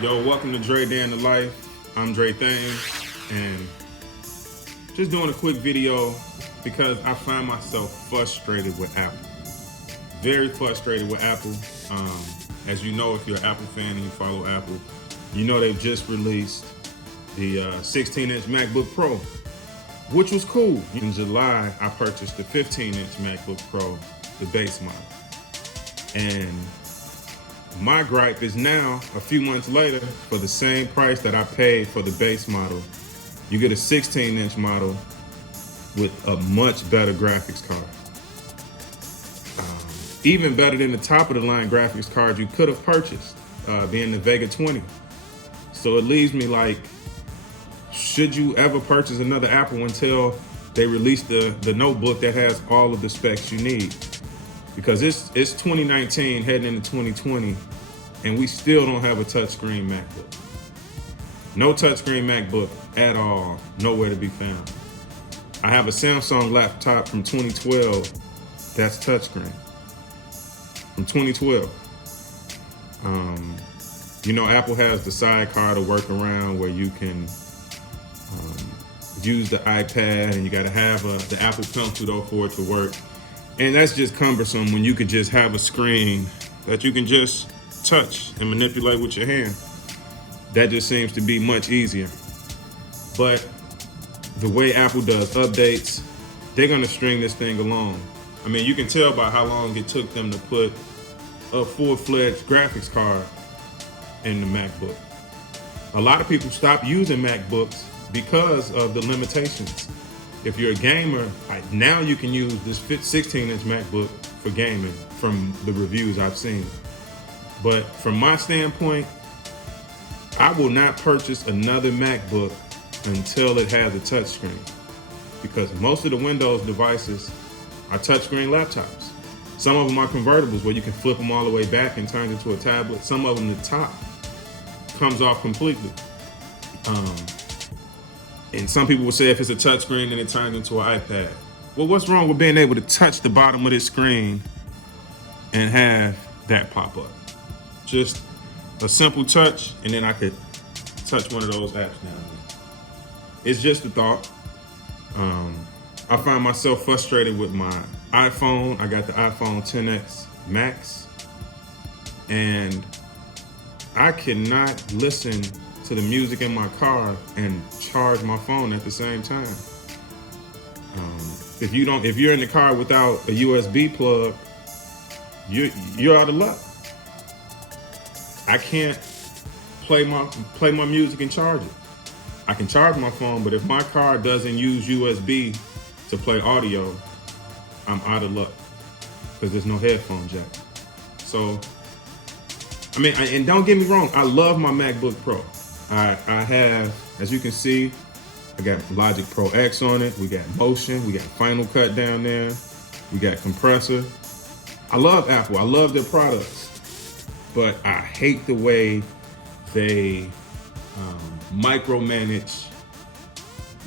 Yo, welcome to Dre Day in the Life. I'm Dre Thane, and just doing a quick video because I find myself frustrated with Apple. Very frustrated with Apple. As you know, if you're an Apple fan and you follow Apple, you know they've just released the 16-inch MacBook Pro, which was cool. In July, I purchased the 15-inch MacBook Pro, the base model. And my gripe is now, a few months later, for the same price that I paid for the base model, you get a 16-inch model with a much better graphics card. Even better than the top of the line graphics card you could have purchased, being the Vega 20. So it leaves me like, should you ever purchase another Apple until they release the notebook that has all of the specs you need? Because it's 2019 heading into 2020, and we still don't have a touchscreen MacBook. No touchscreen MacBook at all, nowhere to be found. I have a Samsung laptop from 2012 that's touchscreen. From 2012. You know, Apple has the sidecar to work around where you can use the iPad, and you got to have the Apple Pencil though for it to work. And that's just cumbersome when you could just have a screen that you can just touch and manipulate with your hand. That just seems to be much easier. But the way Apple does updates, they're gonna string this thing along. I mean, you can tell by how long it took them to put a full-fledged graphics card in the MacBook. A lot of people stop using MacBooks because of the limitations. If you're a gamer, now you can use this 16-inch MacBook for gaming from the reviews I've seen. But from my standpoint, I will not purchase another MacBook until it has a touchscreen, because most of the Windows devices are touchscreen laptops. Some of them are convertibles where you can flip them all the way back and turn it into a tablet. Some of them, the top comes off completely. And some people will say if it's a touchscreen, then it turns into an iPad. Well, what's wrong with being able to touch the bottom of this screen and have that pop up? Just a simple touch, and then I could touch one of those apps now. It's just a thought. I find myself frustrated with my iPhone. I got the iPhone XS Max, and I cannot listen to the music in my car and charge my phone at the same time. If you're in the car without a USB plug, you're out of luck. I can't play my music and charge it. I can charge my phone, but if my car doesn't use USB to play audio, I'm out of luck because there's no headphone jack. So, I mean, and don't get me wrong, I love my MacBook Pro. I have, as you can see, I got Logic Pro X on it. We got Motion. We got Final Cut down there. We got Compressor. I love Apple. I love their products. But I hate the way they micromanage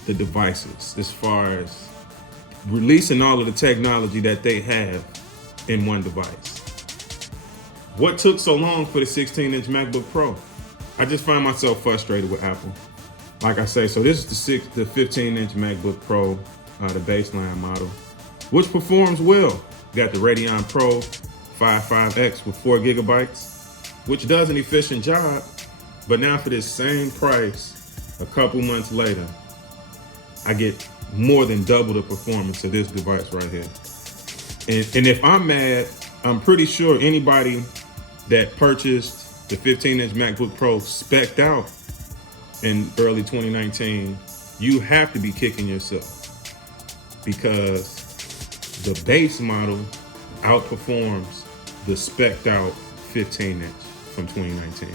the devices as far as releasing all of the technology that they have in one device. What took so long for the 16-inch MacBook Pro? I just find myself frustrated with Apple. Like I say, so this is the 15-inch MacBook Pro, the baseline model, which performs well. Got the Radeon Pro 55X with 4 gigabytes, which does an efficient job. But now for this same price, a couple months later, I get more than double the performance of this device right here. And if I'm mad, I'm pretty sure anybody that purchased the 15-inch MacBook Pro spec'd out in early 2019, you have to be kicking yourself, because the base model outperforms the spec'd out 15-inch from 2019.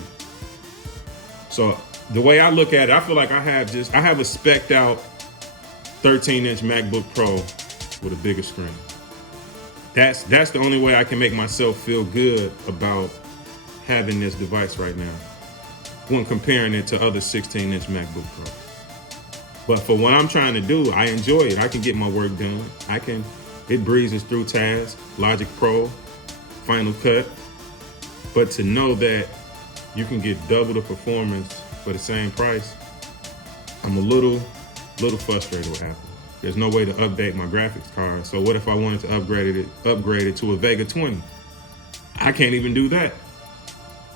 So the way I look at it, I feel like I have a spec'd out 13-inch MacBook Pro with a bigger screen. That's the only way I can make myself feel good about having this device right now when comparing it to other 16-inch MacBook Pro. But for what I'm trying to do, I enjoy it. I can get my work done. It breezes through tasks, Logic Pro, Final Cut. But to know that you can get double the performance for the same price, I'm a little frustrated with Apple. There's no way to update my graphics card. So what if I wanted to upgrade it to a Vega 20? I can't even do that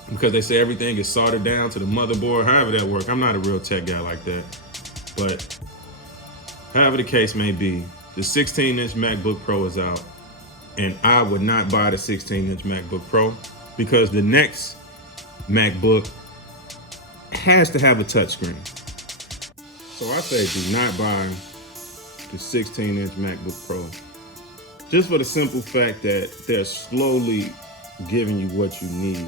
because they say everything is soldered down to the motherboard. However that works, I'm not a real tech guy like that. But however the case may be, the 16-inch MacBook Pro is out, and I would not buy the 16-inch MacBook Pro because the next MacBook has to have a touchscreen. So I say do not buy the 16-inch MacBook Pro, just for the simple fact that they're slowly giving you what you need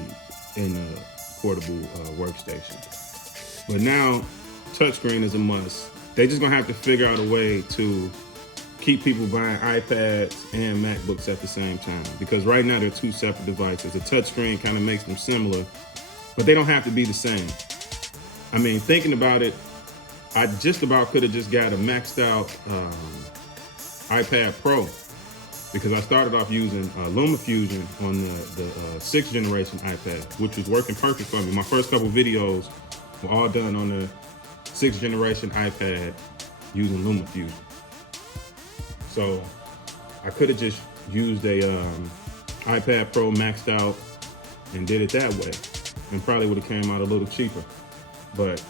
in a portable workstation. But now, touchscreen is a must. They just gonna have to figure out a way to keep people buying iPads and MacBooks at the same time, because right now they're two separate devices. The touchscreen kind of makes them similar, but they don't have to be the same. I mean, thinking about it, I just about could have just got a maxed out iPad Pro, because I started off using LumaFusion on the 6th generation iPad, which was working perfect for me. My first couple videos were all done on the 6th generation iPad using LumaFusion. So I could have just used a iPad Pro maxed out and did it that way, and probably would have came out a little cheaper. But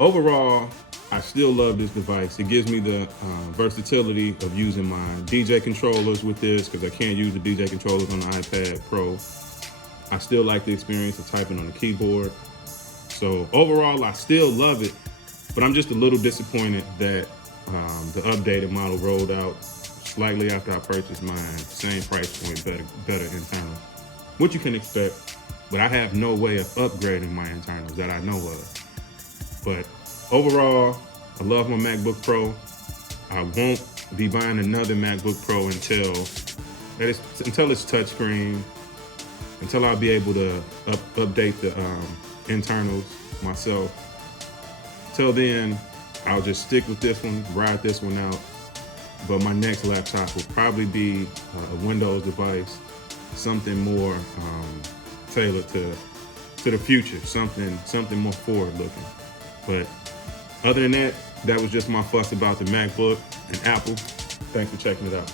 overall, I still love this device. It gives me the versatility of using my DJ controllers with this, because I can't use the DJ controllers on the iPad Pro. I still like the experience of typing on the keyboard. So overall, I still love it, but I'm just a little disappointed that the updated model rolled out slightly after I purchased mine. Same price point, better internal, which you can expect, but I have no way of upgrading my internals that I know of. But overall, I love my MacBook Pro. I won't be buying another MacBook Pro until it's touchscreen, until I'll be able to update the internals myself. Till then, I'll just stick with this one, ride this one out. But my next laptop will probably be a Windows device, something more tailored to the future, something more forward looking. But other than that, that was just my fuss about the MacBook and Apple. Thanks for checking it out.